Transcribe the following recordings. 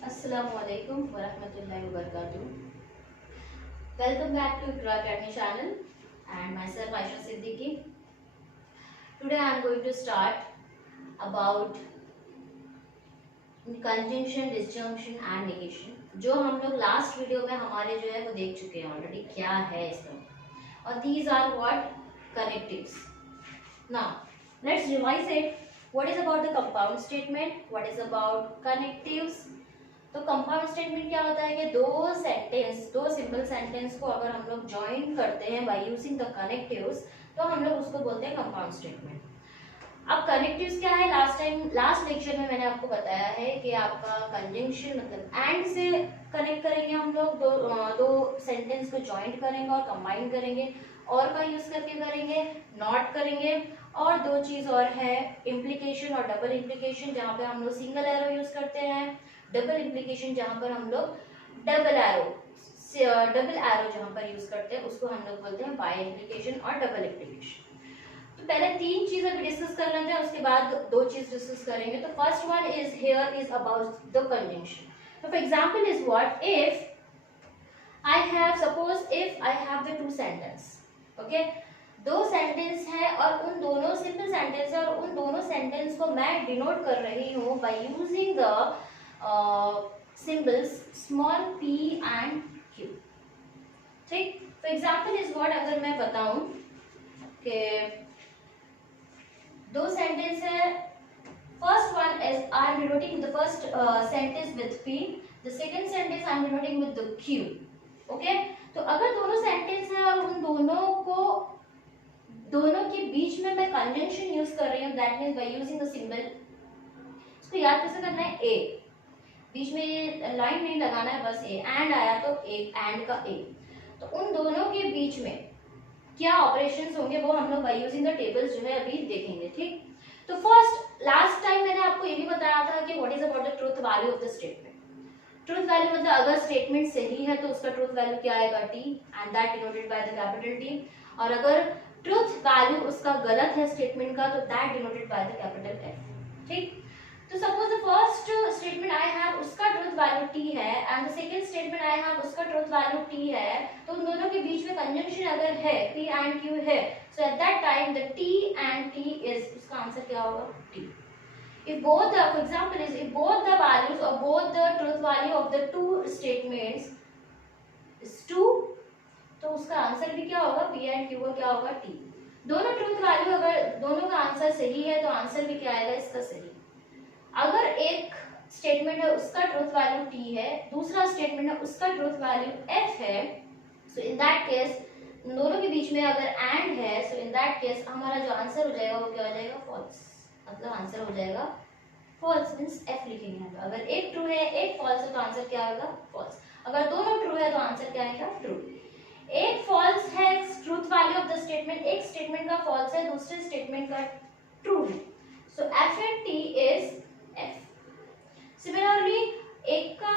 Assalamualaikum warahmatullahi wabarakatuh. Welcome back to Iqra Academy channel and myself Aisha Siddiqui. Today I am going to start about conjunction, disjunction and negation. जो हम लोग last video में हमारे जो है वो देख चुके हैं ऑलरेडी क्या है इसका और these are what connectives. Now let's revise it. What is about the compound statement? What is about connectives? तो कंपाउंड स्टेटमेंट क्या होता है कि दो सिंपल सेंटेंस को अगर हम लोग ज्वाइन करते हैं बाय यूजिंग द कनेक्टिव्स तो हम लोग उसको बोलते हैं कंपाउंड स्टेटमेंट। अब कनेक्टिव्स क्या है, लास्ट लेक्चर में मैंने आपको बताया है कि आपका कंजंक्शन मतलब एंड से कनेक्ट करेंगे हम लोग, दो सेंटेंस को ज्वाइंट करेंगे और कंबाइन करेंगे, और का यूज करके करेंगे, नॉट करेंगे, और दो चीज और है इम्प्लीकेशन और डबल इम्प्लीकेशन, जहाँ पे हम लोग सिंगल एरो यूज करते हैं, डबल इम्प्लीकेशन जहाँ पर हम लोग डबल एरो जहाँ पर यूज करते हैं उसको हम लोग बोलते हैं बाय इम्प्लीकेशन और डबल इम्प्लीकेशन। तो पहले तीन चीज अभी डिस्कस कर लेते हैं, उसके बाद दो चीज डिस्कस करेंगे। तो first one is here is about the conjunction. तो for example is what if I have the two sentence, okay, दो सेंटेंस है और उन दोनों सिंपल सेंटेंस है और उन दोनों सेंटेंस को मैं डिनोट कर रही हूँ by using the symbols small p and q। ठीक, फॉर एग्जांपल इज व्हाट, अगर मैं बताऊं कि दो सेंटेंस है, first one is I am denoting the first sentence with p, the second sentence I am denoting with the q, okay. तो अगर दोनों सेंटेंस है और उन दोनों के बीच में मैं कंजंक्शन यूज कर रही हूँ, that means by using the symbol, इसको याद कैसे करना है, ए, बीच में ये लाइन नहीं लगाना है, बस ए, एंड आया तो एक एंड का ए। तो उन दोनों के बीच में क्या ऑपरेशंस होंगे वो हम लोग बाय यूजिंग द टेबल्स जो है अभी देखेंगे। ठीक, तो फर्स्ट लास्ट टाइम मैंने आपको ये भी बताया था कि what is about the truth value of the statement. Truth value मतलब अगर स्टेटमेंट सही है तो उसका ट्रूथ वैल्यू क्या आएगा, T, and that denoted by the capital T, और अगर ट्रूथ वैल्यू उसका गलत है स्टेटमेंट का तो that denoted by the capital F. ठीक, तो suppose the first statement I have उसका ट्रूथ वैल्यू टी है and the second statement I have उसका ट्रूथ वैल्यू टी है, तो उन दोनों के बीच में कंजंक्शन अगर है p एंड q है, so at that time the t and t is, उसका आंसर क्या होगा, t। if both the for example is if both the values or both the truth value of the two statements is 2, तो उसका answer भी क्या होगा, p and q का क्या होगा, t। दोनों ट्रूथ वैल्यू अगर दोनों का आंसर सही है तो आंसर भी क्या आएगा, इसका सही। अगर एक स्टेटमेंट है उसका ट्रूथ वैल्यू t है, दूसरा स्टेटमेंट है उसका ट्रूथ वैल्यू f है, सो इन दैट केस दोनों के बीच में अगर एंड है, सो इन दैट केस हमारा जो आंसर हो जाएगा वो क्या हो जाएगा, फॉल्स, मतलब आंसर हो जाएगा फॉल्स, मींस f लिखेंगे यहाँ पे। अगर एक ट्रू है एक फॉल्स है तो आंसर क्या आएगा, फॉल्स। अगर दोनों ट्रू है तो आंसर क्या आएगा, ट्रू। एक फॉल्स है truth value of the statement, एक स्टेटमेंट का फॉल्स है दूसरे स्टेटमेंट का ट्रू है, सो f and t is f। Similarly एक का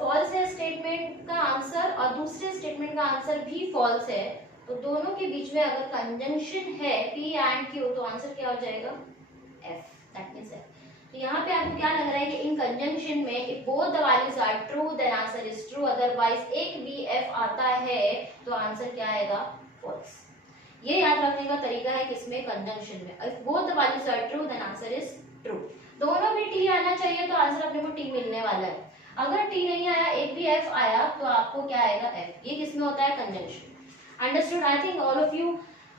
फॉल्स है स्टेटमेंट का आंसर और दूसरे स्टेटमेंट का आंसर भी फॉल्स है, तो दोनों के बीच में अगर कंजंक्शन है p एंड q तो आंसर क्या हो जाएगा, f, दैट मींस f। तो यहाँ पे आपको क्या लग रहा है कि इन कंजंक्शन में if both the values are true then answer is true, otherwise एक भी f आता है तो आंसर क्या आएगा, फॉल्स। ये याद रखने का तरीका है किसमें, कंजंक्शन में। If both the values are true then answer is true, दोनों में t आना चाहिए तो आंसर अपने को t मिलने वाला है। अगर t नहीं आया, एक भी f आया तो आपको क्या आएगा, f। ये किसमें होता है, conjunction. Understood, I think all of you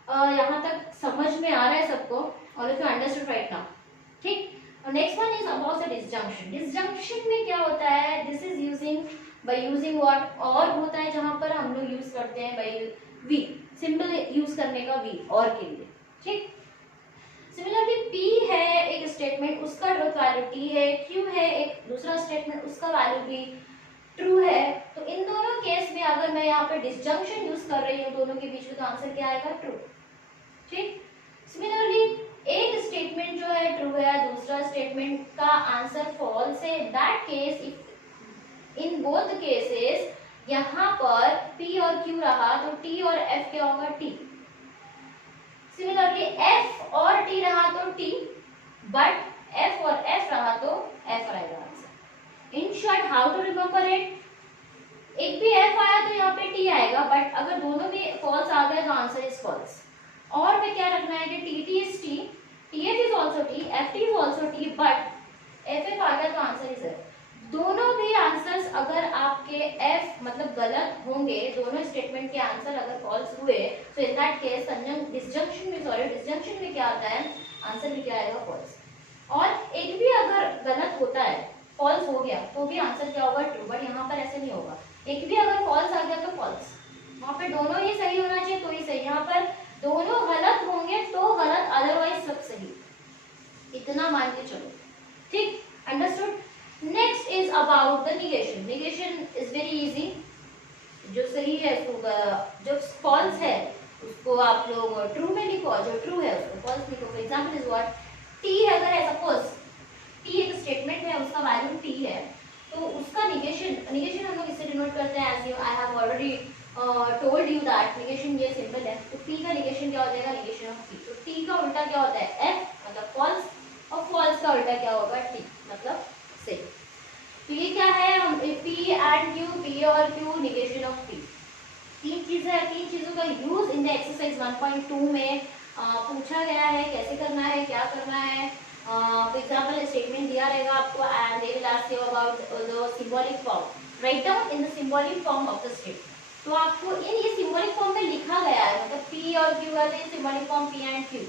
यहाँ तक समझ में आ रहा है सबको, all of you understood right now. ठीक, और next one is about the disjunction. Disjunction में क्या होता है, this is using by using what, और होता है जहां पर हम लोग यूज करते हैं बाय वी, सिंबल यूज करने का वी, और के लिए। ठीक, सिमिलरली p है एक स्टेटमेंट उसका ट्रूथ वैल्यू t है, q है एक दूसरा स्टेटमेंट उसका वैल्यू भी ट्रू है, तो इन दोनों केस में अगर मैं यहाँ पे डिसजंक्शन यूज कर रही हूँ दोनों के बीच में तो आंसर क्या आएगा, ट्रू। ठीक, सिमिलरली एक स्टेटमेंट जो है ट्रू है दूसरा स्टेटमेंट का आंसर फॉल्स है, that case if in both cases यहाँ पर p और q रहा तो t और f क्या होगा, t। सिमिलरली f और t रहा तो t, बट f और f रहा तो f रहेगा answer. In short how to remember it, एक भी एफ आया तो यहाँ पे टी आएगा, बट अगर दोनों भी फॉल्स आ गए तो आंसर इज फॉल्स। और में क्या रखना है कि T T is T, T F is also T, F T is also T, but F F आ गया तो आंसर इज एफ। दोनों भी आंसर्स अगर आपके एफ मतलब गलत होंगे, दोनों स्टेटमेंट के आंसर अगर फॉल्स हुए, तो इन दैट केस डिसजंक्शन में क्या आता है, आंसर भी क्या आएगा, फॉल्स। और एक भी अगर गलत होता है, फॉल्स हो गया, तो भी आंसर क्या होगा, ट्रू। बट यहाँ पर ऐसे नहीं होगा, एक भी अगर फॉल्स आ गया तो फॉल्स, वहां पे दोनों ही सही होना चाहिए तो ही सही, यहाँ पर दोनों गलत होंगे तो गलत, अदरवाइज सब सही, इतना मान के चलो, ठीक, understood. Next is about the negation. Negation is very easy, जो सही है उसको, जो फॉल्स है उसको आप लोग ट्रू में लिखो, जो ट्रू है उसको फॉल्स लिखो। For example is what, T अगर है, सपोज टी एक स्टेटमेंट है, उसका वैल्यू टी है, तो उसका निगेशन हम लोग इससे डिनोट करते हैं as you I have already told you that negation ये सिंपल है। तो p का निगेशन क्या हो जाएगा, निगेशन ऑफ p। तो t का उल्टा क्या होता है, f मतलब फॉल्स, और फॉल्स का उल्टा क्या होगा, t मतलब सही। तो ये क्या है, p एंड q, p और q निगेशन ऑफ p। तीन चीजों का यूज इन द एक्सरसाइज 1.2 में पूछा गया है, कैसे करना है, क्या करना है। फॉर एग्जांपल स्टेटमेंट दिया रहेगा आपको and they will ask you about the symbolic form, right down in the symbolic form of the statement. तो आपको इन ये सिंबॉलिक फॉर्म में लिखा गया है, मतलब p और q है, तो symbolic form p and q।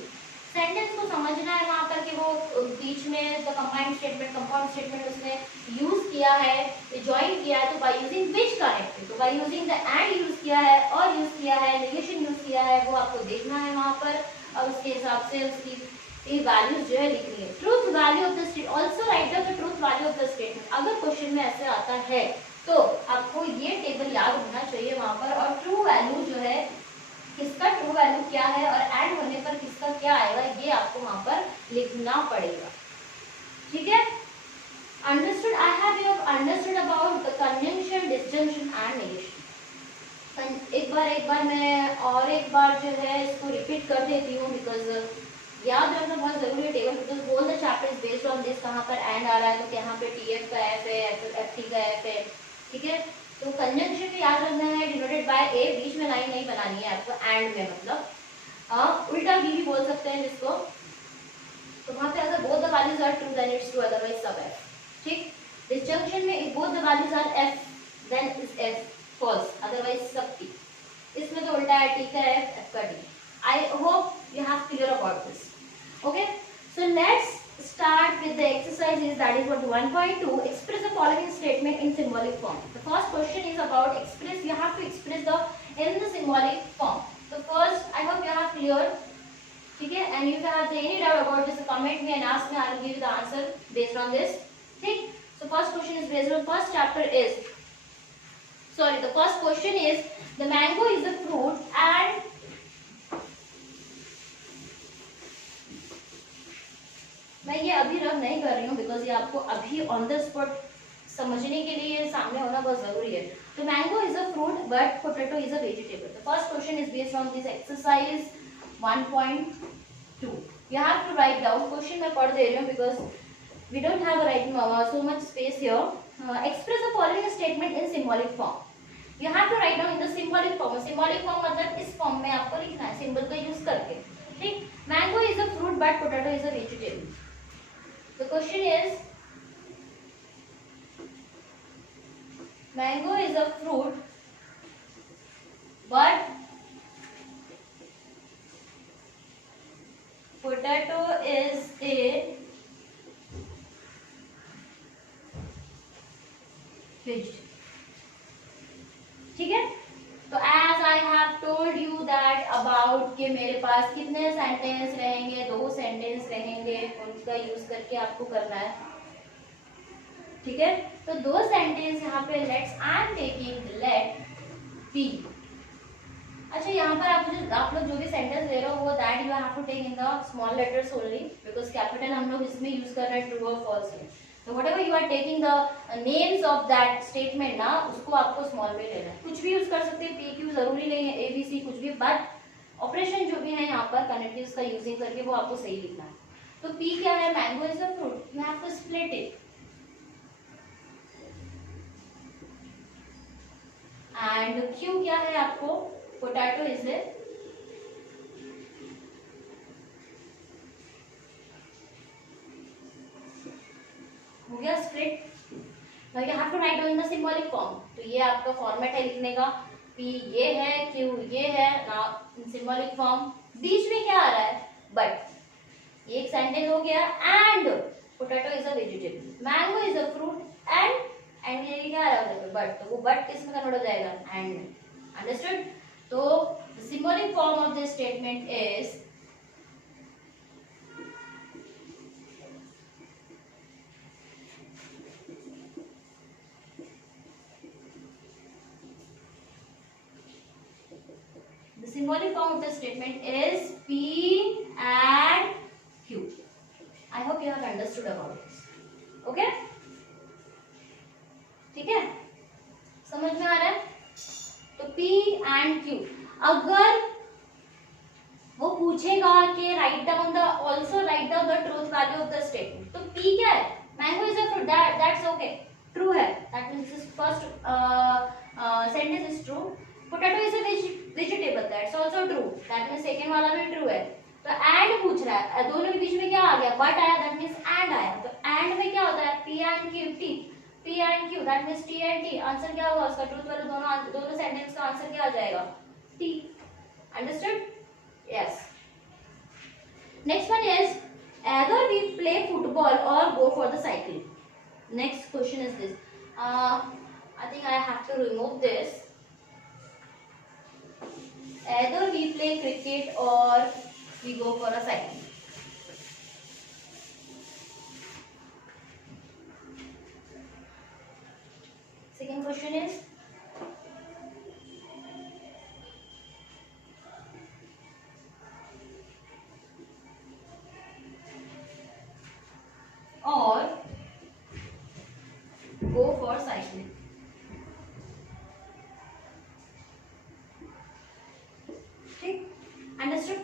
Sentence को समझना है वहां पर कि वो बीच में the combined statement, compound statement उसने यूज किया है, ज्वाइन किया है, तो बाय यूजिंग विच कनेक्टिव, तो by using the end use किया है, और यूज किया है, नेगेशन यूज किया है, वो आपको देखना है वहां पर, और उसके हिसाब से उसकी ये वैल्यूज जो है लिखनी है। Truth value of the statement, also right down the truth value of the statement. अगर क्वेश्चन में ऐसे आता है तो आपको ये टेबल याद होना चाहिए वहां पर, और ट्रू वैल्यू जो है, किसका ट्रू वैल्यू क्या है, और ऐड होने पर किसका क्या आएगा, ये आपको वहां पर लिखना पड़ेगा, ठीक है। Understood, I have you understood about the conjunction, disjunction and negation. एक बार मैं और एक बार जो है इसको रिपीट कर देती हूँ, बिकॉज याद रखना बहुत जरूरी है table, because whole the chapter is based on this. कहाँ पर एंड आ रहा है, तो यहाँ पे टीएफ का एफ है, एफ टी का एफ है, ठीक है। तो कंजंक्शन में याद रखना है डिनोटेड बाय ए, बीच में लाइन नहीं बनानी है आपको, एंड में मतलब उल्टा भी बोल सकते हैं जिसको। तो वहां पे अगर both the values are true then it's true, otherwise सब एफ, ठीक। डिसजंक्शन में if both the values are F then is F false, otherwise सब टी। इसमें तो उल्टा है, टी का एफ, एफ का T. I hope you have clear about this, okay. So let's start with the exercises, that is what 1.2. Express the following statement in symbolic form. The first question is about express, you have to express the in the symbolic form. So first I hope you have clear, ठीक है, and if you have any doubt about this, comment me and ask me, I will give you the answer based on this, ठीक। So first question is based on first chapter is, sorry, the first question is the mango is a fruit and मैं ये अभी रब नहीं कर रही हूँ, because ये आपको अभी ऑन द स्पॉट समझने के लिए सामने होना बहुत जरूरी है। तो mango is a fruit but potato is a vegetable. The first question is based on this exercise 1.2। You have to write down, question मैं पढ़ दे रही हूँ because we don't have right so much space here. Express the following statement in symbolic form. You have to write down in the symbolic form. Symbolic form मतलब इस form में आपको लिखना है, सिंबल का यूज करके, ठीक। Mango is a fruit but potato is a vegetable. The question is, mango is a fruit, but potato is a vegetable, ठीक है। तो as I have told you that about कि मेरे पास कितने सेंटेंस रहेंगे, 2 सेंटेंस रहेंगे, उनका यूज करके आपको करना है, ठीक है। तो 2 सेंटेंस यहाँ पे let's, I am taking let B. अच्छा, यहाँ पर आप लोग जो भी सेंटेंस ले रहे हो वो that you have to take in the small letters only, because capital हम लोग इसमें यूज कर रहे हैं ट्रू और फॉल्स में। तो whatever you are taking the names of that statement ना, उसको आपको स्मॉल में लेना है। कुछ भी यूज कर सकते हैं, पी क्यू जरूरी नहीं है, एबीसी कुछ भी, बट ऑपरेशन जो भी है यहाँ पर कनेक्टिव्स का यूजिंग करके वो आपको सही लिखना है। तो पी क्या है, mango is a fruit, you have to split it. Q क्या है आपको, पोटैटो इज ए हो गया split. Now you have to write down the symbolic form। तो ये आपका फॉर्मेट है लिखने का, P ये है, Q ये है। Now in symbolic form बीच में क्या आ रहा है, बट। ये एक सेंटेंस हो गया, and potato is a vegetable, mango is a fruit, and ये क्या आ रहा है बट, तो वो बट किस में कन्वर्ट हो जाएगा, एंड में। अंडरस्टूड। तो symbolic form of this statement is symbolic form of the statement is P and Q। I hope you have understood about this। Okay? ठीक है, समझ में आ रहा है। तो P and Q, अगर वो पूछेगा कि write down the, also write down the truth value of the statement, तो P क्या है, mango is a fruit, that's okay, true है, that means this first sentence is true. Potato is a vegetable, that's also true, that means second वाला भी true है। तो and पूछ रहा है, दोनों के बीच में क्या आ गया, बट आया, दैट मींस एंड आया। तो एंड में क्या होता है, P and Q, P and Q, that means T and T। Answer क्या होगा उसका, ट्रूथ वाले दोनों सेंटेंस का आंसर क्या आ जाएगा, T। Understood? Yes. Next one is either we play football or go for the cycling। Next question is this, I think I have to remove this। Either we play cricket or we go for a cycling। Second question is or go for cycling। Understood.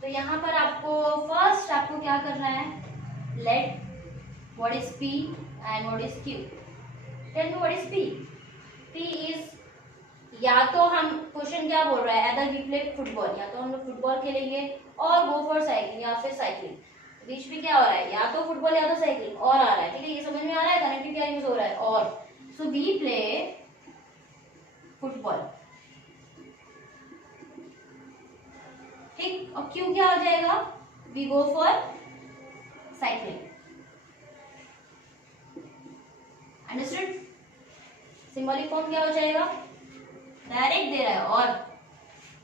तो यहाँ पर आपको first आपको क्या करना है, let what is P and what is Q। Tell me what is P। P इज, या तो हम क्वेश्चन क्या बोल रहा है, अदर वी प्ले फुटबॉल, या तो हम लोग फुटबॉल खेलेंगे, और गो फॉर साइकिलिंग, या फिर साइकिलिंग। बीच में क्या हो रहा है, या तो फुटबॉल या तो साइकिलिंग, और आ रहा है। ठीक है, ये समझ में आ रहा है, कनेक्टिव क्या यूज हो रहा है, और। सो वी प्ले फुटबॉल, ठीक। और क्यों क्या हो जाएगा, we go for cycling. Understood. Symbolic form क्या हो जाएगा, डायरेक्ट दे रहा है, और।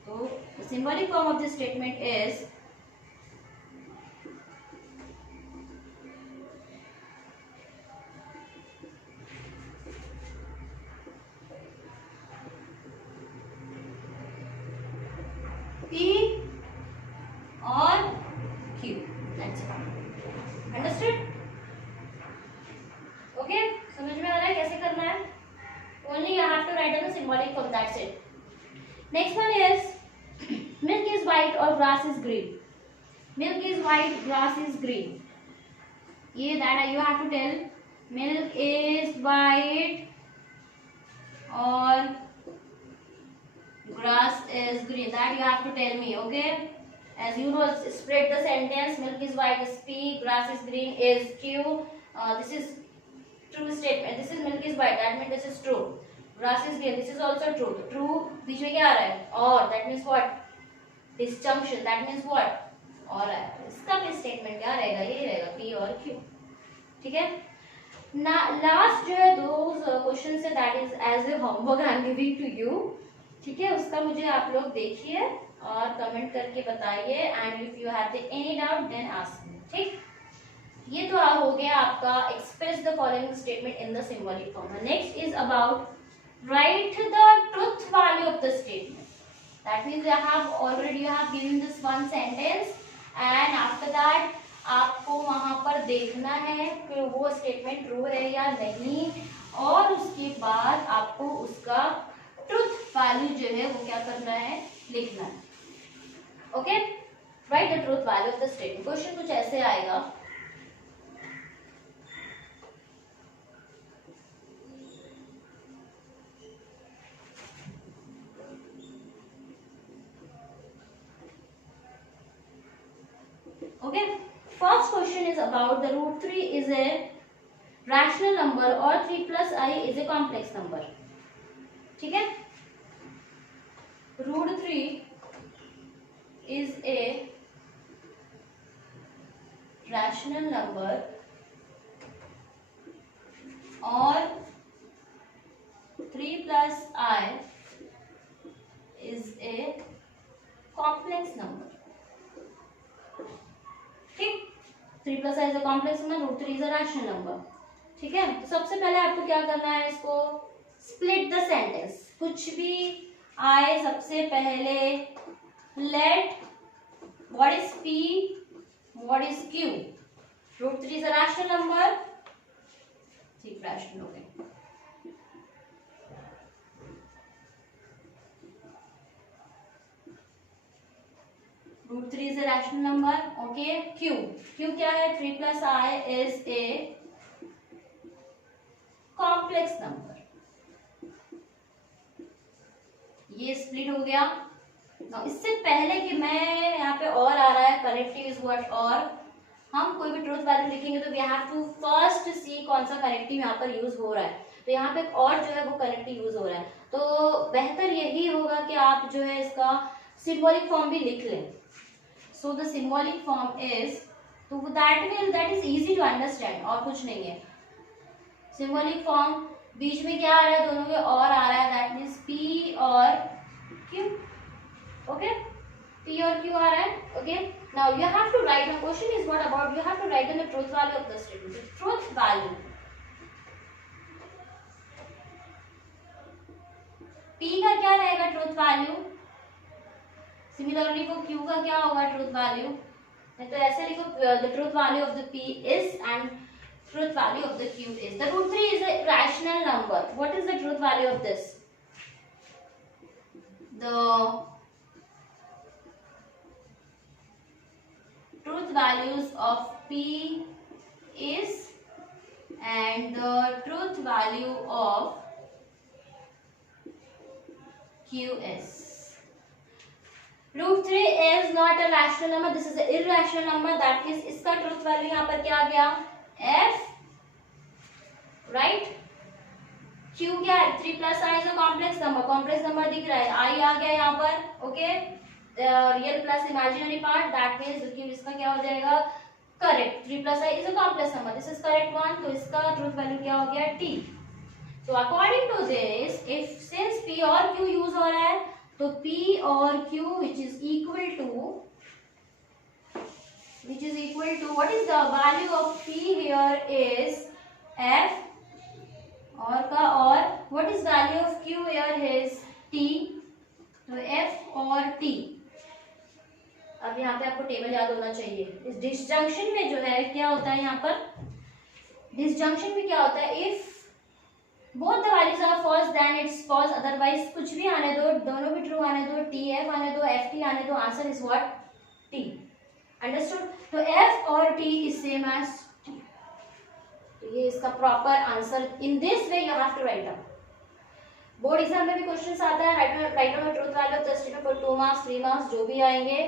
तो symbolic form of this statement is P और Q। That's it। Understood? Okay? समझ में आ रहा है कैसे करना है? Only you have to write down the symbolic form. That's it. Next one is milk is white or grass is green। Milk is white, grass is green। ये that you have to tell milk is white or grass is green, that you have to tell me। Okay, as you know, spread the sentence, milk is white is P, grass is green is Q। This is true statement, this is milk is white, that means this is true। grass is green, this is also true। तो true बीच में क्या आ रहा है, और, that means what, disjunction, that means what, और आ रहा है। इसका भी स्टेटमेंट क्या रहेगा, ये रहेगा P और Q। ठीक है ना। लास्ट जो है दो क्वेश्चन है, that is as a homework I am giving to you. ठीक है, उसका मुझे आप लोग देखिए और कमेंट करके बताइए, and if you have any doubt then ask me. ठीक, ये तो हो गया आपका express the following statement in the symbolic form. Next is about write the truth value of the statement. That means you have already you have given this one sentence, and after that आपको वहां पर देखना है कि वो statement true है या नहीं, और उसके बाद आपको उसका ट्रुथ वैल्यू जो है वो क्या करना है, लिखना है। Okay, right the truth value of the statement. Question कुछ ऐसे आएगा, Okay, first question is about the root 3 is a rational number or 3 plus I is a complex number. ठीक है, root 3 is a rational number or 3 plus I is a complex number. ठीक, 3 plus I is a complex number, root 3 is a rational number. ठीक है, तो सबसे पहले आपको क्या करना है, इसको स्प्लिट द सेंटेंस, कुछ भी आए सबसे पहले let what is P, what is Q. Root 3 is a rational number, ठीक रैशनल हो गए. Root 3 is a rational number. Okay, Q क्या है, 3 plus I is a complex number. ये स्प्लिट हो गया. इससे पहले कि मैं यहाँ पे और आ रहा है, कनेक्टिव इज व्हाट, और हम कोई भी ट्रूथ वैल्यू लिखेंगे तो वी हैव टू फर्स्ट सी कौन सा कनेक्टिव यहाँ पर यूज हो रहा है. तो यहाँ पे और जो है वो कनेक्टिव यूज हो रहा है, तो बेहतर यही होगा कि आप जो है इसका सिंबॉलिक फॉर्म भी लिख लें. So the symbolic form is, तो that is easy to understand, और कुछ नहीं है. सिंबॉलिक फॉर्म बीच में क्या आ रहा है, दोनों के और आ रहा है, दैट मीन्स P और Q. ओके, P और Q आ रहा है. Okay, now you have to write, the question is what about, you have to write the truth value of the statement. Truth value P का क्या रहेगा truth value, similarly for Q का क्या होगा ट्रूथ वैल्यू. तो ऐसे लिखो, the truth value of the P is and truth value of the Q is. The root 3 is a rational number. What is the truth value of this? The truth values of P is and the truth value of Q is. Root 3 is not a rational number. This is an irrational number. That means इसका truth value यहाँ पर क्या आ गया, F, right. Q क्या है, 3 plus I is a complex number, complex number दिख रहा है, I आ गया यहाँ पर. Okay, real plus imaginary part, that means Q इसका क्या हो जाएगा, correct. 3 plus I is a complex number, this is correct one. तो इसका ट्रूथ वैल्यू क्या हो गया, T. So according to this, if since P और Q यूज हो रहा है, तो P और Q which is equal to what is the value of P here is F, और what is value of Q here is T. तो F और T. अब यहाँ पे आपको टेबल याद होना चाहिए. इस डिसजंक्शन में जो है क्या होता है, यहाँ पर डिसजंक्शन में क्या होता है, if both the values are false then it's false, otherwise कुछ भी आने दो, दोनों भी ट्रू आने दो, TF आने दो, FT आने दो, answer is what, T. Understood. तो F और T is same as T. तो ये इसका proper answer. In this way you have to write down. Board exam में भी क्वेश्चंस आता है, write down truth value of the statement for 2 marks 3 marks जो भी आएंगे,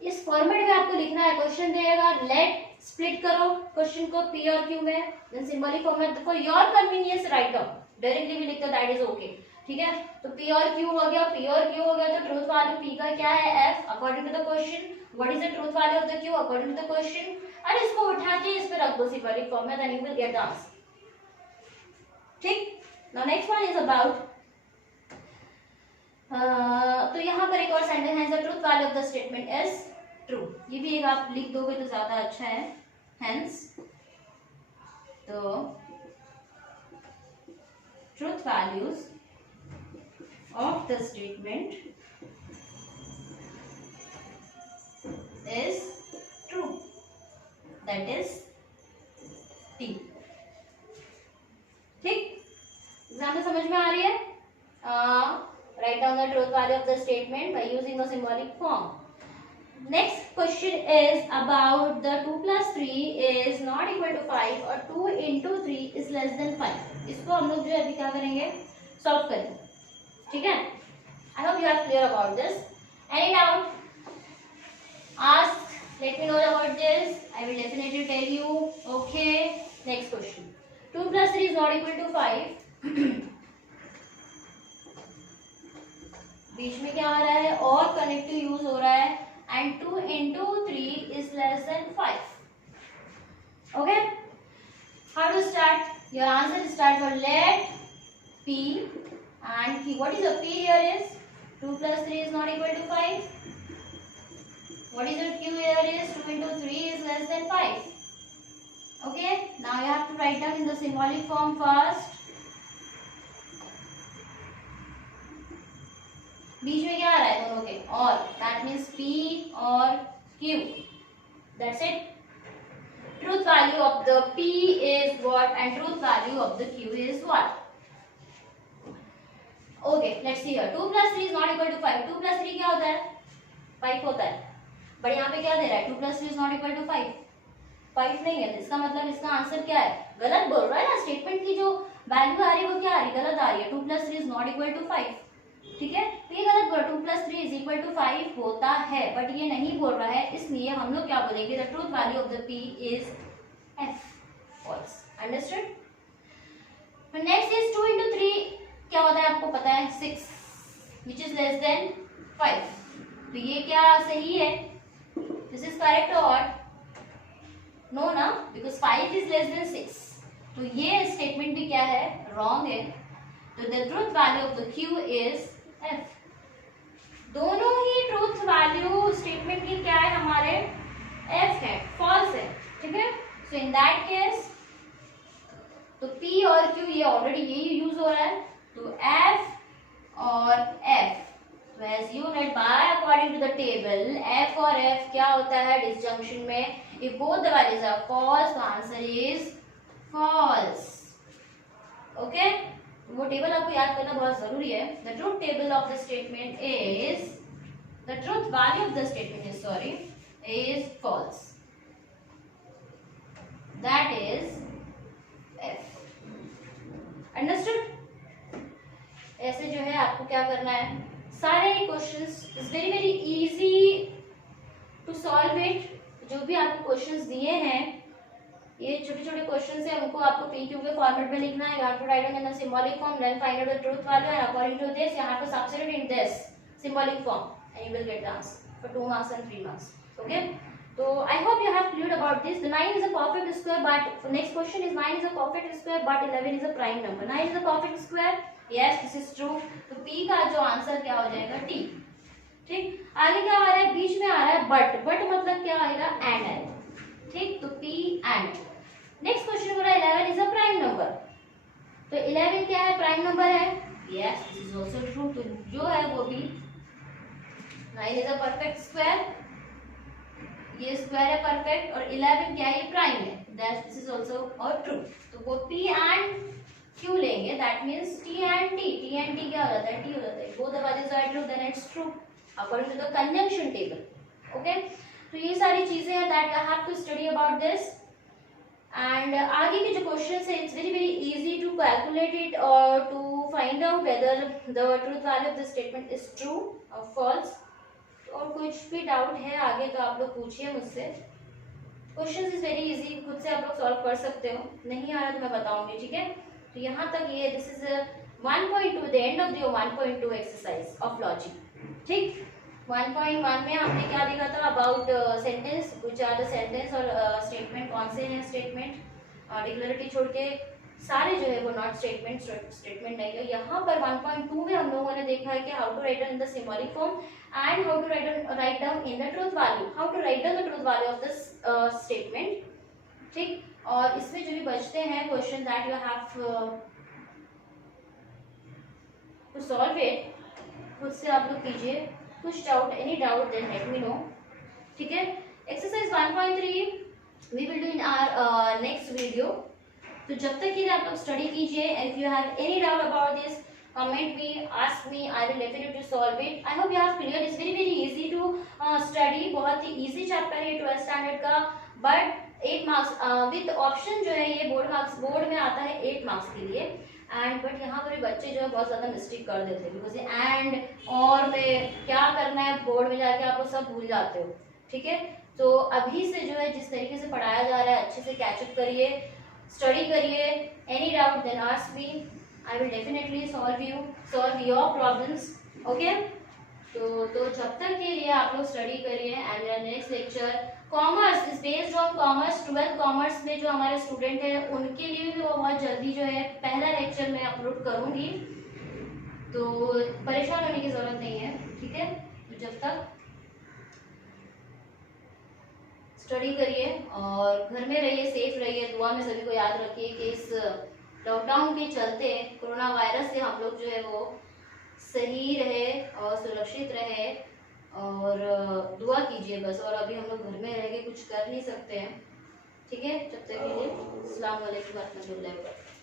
इस फॉर्मेट में आपको लिखना है. क्वेश्चन देगा, लेट स्प्लिट करो क्वेश्चन को P और Q में, then symbolic format for your convenience write down, directly भी लिखता दैट इज ओके. ठीक है, तो P और Q हो गया, P और Q हो गया, तो ट्रूथ वैल्यू P का क्या है, F according to the question. What is the truth value of the Q according to the question, और इसको उठा के इस पे रख दो सिंबॉलिक फॉर्म में, then you will get the answer. ठीक. Now next one is about, तो यहाँ पर एक और सेंटेंस है, the truth value of the statement is true. ये भी एक आप लिख दोगे तो ज्यादा अच्छा है. हेंस तो truth values of the statement is true, that is T. ठीक, एग्जाम में समझ में आ रही है. Write down the truth value of the statement by using the symbolic form. Next question is about the 2 plus 3 is not equal to 5 और 2 into 3 is less than 5. इसको हम लोग जो है अभी क्या करेंगे, सॉल्व करेंगे. ठीक है, I hope you are clear about this. Any doubt, ask Let me know about this. I will definitely tell you. Okay. Next question. 2 plus 3 is not equal to 5. बीच में क्या आ रहा है? और कनेक्टिव यूज हो रहा है. And 2 into 3 is less than 5. Okay. How to start? Your answer starts for let P and Q. What is the P here is? 2 plus 3 is not equal to 5. What is your Q here is? 2 into 3 is less than 5. Okay. Now you have to write down in the symbolic form first. बीच में क्या आ रहा है दोनों के? और. That means P और Q. That's it. Truth value of the P is what and truth value of the Q is what? Okay. Let's see here. 2 plus 3 is not equal to 5. 2 plus 3 क्या होता है? 5 होता है. But यहाँ पे क्या दे रहा है? 2 plus 3 is not equal to 5. 5 नहीं है. इसका मतलब इसका आंसर क्या है? गलत बोल रहा है ना. स्टेटमेंट की जो वैल्यू आ रही है वो क्या आ रही है? गलत आ रही है. 2 plus 3 is not equal to 5. ठीक है. तो ये गलत बोल रहा है. 2 plus 3 is equal to 5 होता है बट ये नहीं बोल रहा है. इसलिए हम लोग क्या बोलेंगे? The truth value of the P is F. False. Understood? Next is 2 into 3 क्या होता है आपको पता है? 6 which is less than 5. तो ये क्या सही है? This is correct or what? No ना, because 5 is less than 6. तो ये स्टेटमेंट भी क्या है? Wrong है. तो the truth value of the Q is F. दोनों ही ट्रूथ वैल्यू स्टेटमेंट की क्या है हमारे? F है, false है. ठीक है. So in that case तो P और Q ये ऑलरेडी यही यूज हो रहा है. तो F और F. So as you read by according to the table, F और F क्या होता है disjunction में? If both the values are false, the answer is false. Okay? वो टेबल आपको याद करना बहुत जरूरी है. The truth table of the statement is the truth value of the statement is is false. That is F. Understood? ऐसे जो है आपको क्या करना है? सारे questions is very easy to solve it. जो भी आपको क्वेश्चंस दिए हैं ये छोटे छोटे क्वेश्चंस है. उनको आपको PQ के फॉर्मेट में लिखना है. You have to write them in the symbolic form, then find out the truth value and according to this you have to substitute in this symbolic form and you will get the answer for 2 marks and 3 marks. Okay? So I hope you have cleared about this. The 9 is a perfect square, but next question is 9 is a perfect square, but 11 is a prime number. 9 is a perfect square. Yes, this is true. तो P का जो answer क्या हो जाएगा? T. ठीक. आगे क्या आ रहा है? बीच में आ रहा है but. but मतलब क्या आएगा? And आएगा. ठीक. तो P and. नेक्स्ट क्वेश्चन बोला 11 is a prime number. तो 11 क्या है? प्राइम नंबर है. Yes, this is also true. तो जो है वो भी 9 is a perfect square. ये स्क्वायर है परफेक्ट और 11 क्या है? ये प्राइम है. दैट दिस इज आल्सो और ट्रू. तो वो P एंड Q लेंगे. That means T and T. T and T क्या हो जाता है? T हो जाता है. Both the values are true then it's true according to the conjunction table. Okay. तो ये सारी चीजें हैं that you have to study about this. And आगे के जो क्वेश्चंस है it's very easy to calculate it और to find out whether the truth value of the statement is true और फॉल्स. और कुछ भी डाउट है आगे तो आप लोग पूछिए मुझसे. Question is very easy. खुद से आप लोग सॉल्व कर सकते हो. नहीं आ रहा तो मैं बताऊंगी. ठीक है. तो यहाँ तक ये this is 1.2 the end of your 1.2 exercise of logic. ठीक. 1.1 में हमने क्या देखा था? About sentence. Which are the sentence और स्टेटमेंट. कौन से हैं स्टेटमेंट? डिक्लेरेटिव छोड़ के सारे जो है वो नॉट स्टेटमेंट नहीं है. यहाँ पर 1.2 में हम लोगों ने देखा है कि how to write in the symbolic form and how to write down in the truth value. How to write down the truth value of this statement. ठीक. और इसमें जो भी बचते हैं question that you have to solve it. खुद से आप लोग कीजिए. कुछ doubt, any doubt then let me know. ठीक है. Exercise 1.3 we will do in our next video. तो जब तक के लिए आप लोग स्टडी कीजिए. If you have any doubt about this comment me, ask me, I will definitely solve it. I hope you have cleared. It's very easy to study. बहुत ही easy chapter है 12th standard का. but 8 marks with option जो है ये board में आता है 8 marks के लिए. and but यहाँ पर बच्चे जो है बहुत ज़्यादा मिस्टेक कर देते हैं बिकॉज ये and और में क्या करना है बोर्ड में जाके आप लोग सब भूल जाते हो. ठीक है. तो अभी से जो है जिस तरीके से पढ़ाया जा रहा है अच्छे से कैचअप करिए, स्टडी करिए। Any doubt then ask me, I will definitely solve your problems. Okay, तो जब तक के लिए आप लोग स्टडी करिए। एंड मेरा next lecture commerce is based on commerce, 12th commerce में जो हमारे स्टूडेंट हैं उनके लिए भी बहुत जल्दी जो है पहला लेक्चर मैं अपलोड करूंगी, तो परेशान होने की जरूरत नहीं है, ठीक है। तो जब तक स्टडी करिए और घर में रहिए, सेफ रहिए, दुआ में सभी को याद रखिए कि इस लॉकडाउन के चलते कोरोना वायरस से हम लोग जो है वो सही रहे और सुरक्षित रहे, और दुआ कीजिए बस। और अभी हम लोग घर में रह के कुछ कर नहीं सकते हैं, ठीक है। जब तक के लिए अस्सलाम वालेकुम रहमतुल्लाहि व बरकातहू।